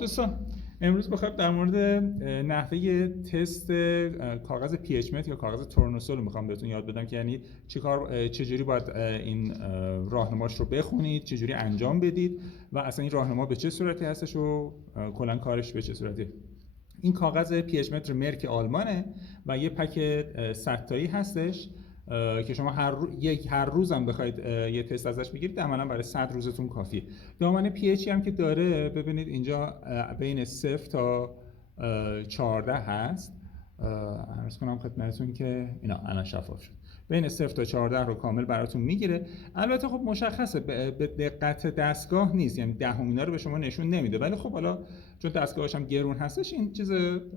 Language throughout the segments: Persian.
دوستان امروز بخوام در مورد نحوه تست کاغذ PHMET یا کاغذ تورنوسول رو میخوام بهتون یاد بدم که یعنی چجوری باید این راهنماش رو بخونید، چجوری انجام بدید و اصلا این راهنما به چه صورتی هستش و کلا کارش به چه صورتی. این کاغذ PHMET مرک آلمانه و یه پک 100 تایی هستش که شما هر روز هم بخواید یه تست ازش بگیرید عملا برای 100 روزتون کافیه. دامنه pH هم که داره ببینید اینجا بین 0 تا 14 هست. عرض کنم خدمتتون که اینا الان شفاف شد. بین 0 تا 14 رو کامل براتون میگیره. البته خب مشخصه به دقت دستگاه نیست، یعنی دهمینا رو به شما نشون نمیده، ولی خب حالا چون دستگاهش هم گرون هستش این چیز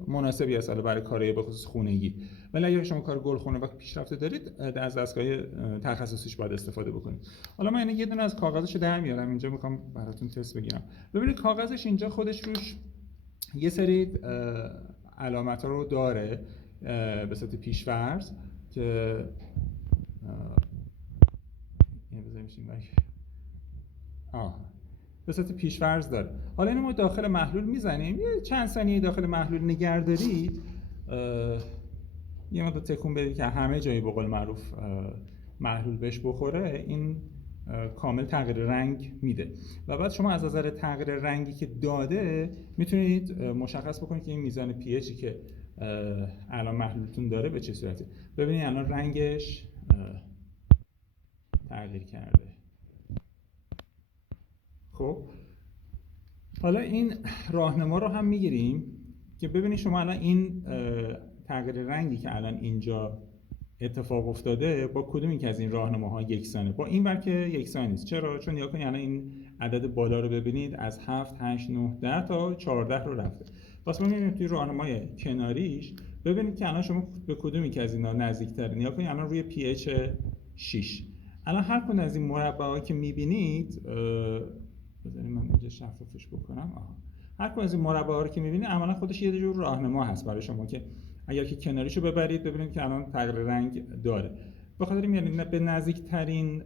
مناسبی هست برای کارهای به خصوص خونگی. ولی اگه شما کار گلخونه و پیشرفته دارید از دستگاه تخصصیش باید استفاده بکنید. حالا من یه دونه از کاغذشو در میارم اینجا میخوام براتون تست بگیرم. ببینید کاغذش اینجا خودش روش یه سری علامت‌ها رو داره به صورت پیش‌فرض که به صورت پیش‌فرض داره. حالا اینو ما داخل محلول میزنیم، یه چند ثانیه داخل محلول نگه دارید، یه مقدار تکون بدید که همه جایی به قول معروف محلول بهش بخوره، این کامل تغییر رنگ میده و بعد شما از نظر تغییر رنگی که داده میتونید مشخص بکنید که این میزان pHی که الان محلولتون داره به چه صورته. ببینید الان رنگش تغییر کرده. خب حالا این راهنما رو هم میگیریم که ببینید شما الان این تغییر رنگی که الان اینجا اتفاق افتاده با کدوم یک از این راهنماها یکسانه، با این ور که یکسان نیست. چرا؟ چون نگاه کنید الان این عدد بالا رو ببینید از 7 8 9 10 تا 14 رو رفته. پس ما می‌بینیم توی راهنمای کناریش ببینید که الان شما به کدوم یک از اینا نزدیک‌تره. نگاه کنید الان روی pH 6. الان هر کدوم از این مربع‌ها که می‌بینید بذارید من اینجا شفافش بکنم. هر کدوم از این مربع‌ها رو که می‌بینید عملاً خودش یه جور راهنما هست برای شما که اگر که کناریشو ببرید ببینید که الان تغییر رنگ داره. به خاطر این به نزدیکترین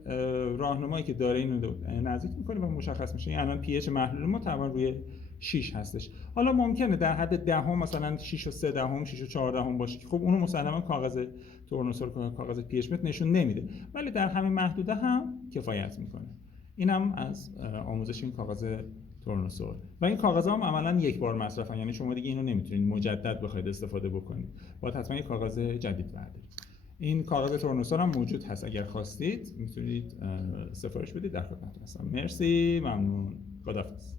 راهنمایی که داره اینو نزدیک می‌کنه و مشخص میشه. این الان pH محلول ما تقریبا روی 6 هستش. حالا ممکنه در حد دهم مثلا 6 و 3 دهم 6 و 4 دهم باشه که خب اونو مسلماً کاغذ تورنوسول کاغذ PHMET نشون نمیده، ولی در همین محدوده هم کفایت میکنه. اینم از آموزش این کاغذ تورنوسول و این کاغذها هم عملاً یک بار مصرفن، یعنی شما دیگه اینو نمیتونید مجدد بخواید استفاده بکنید، باید حتما یک کاغذ جدید بردارید. این کاغذ تورنوسول هم موجود هست، اگر خواستید میتونید سفارش بدید، در خدمتتون هستم. مرسی، ممنون، خداحافظ.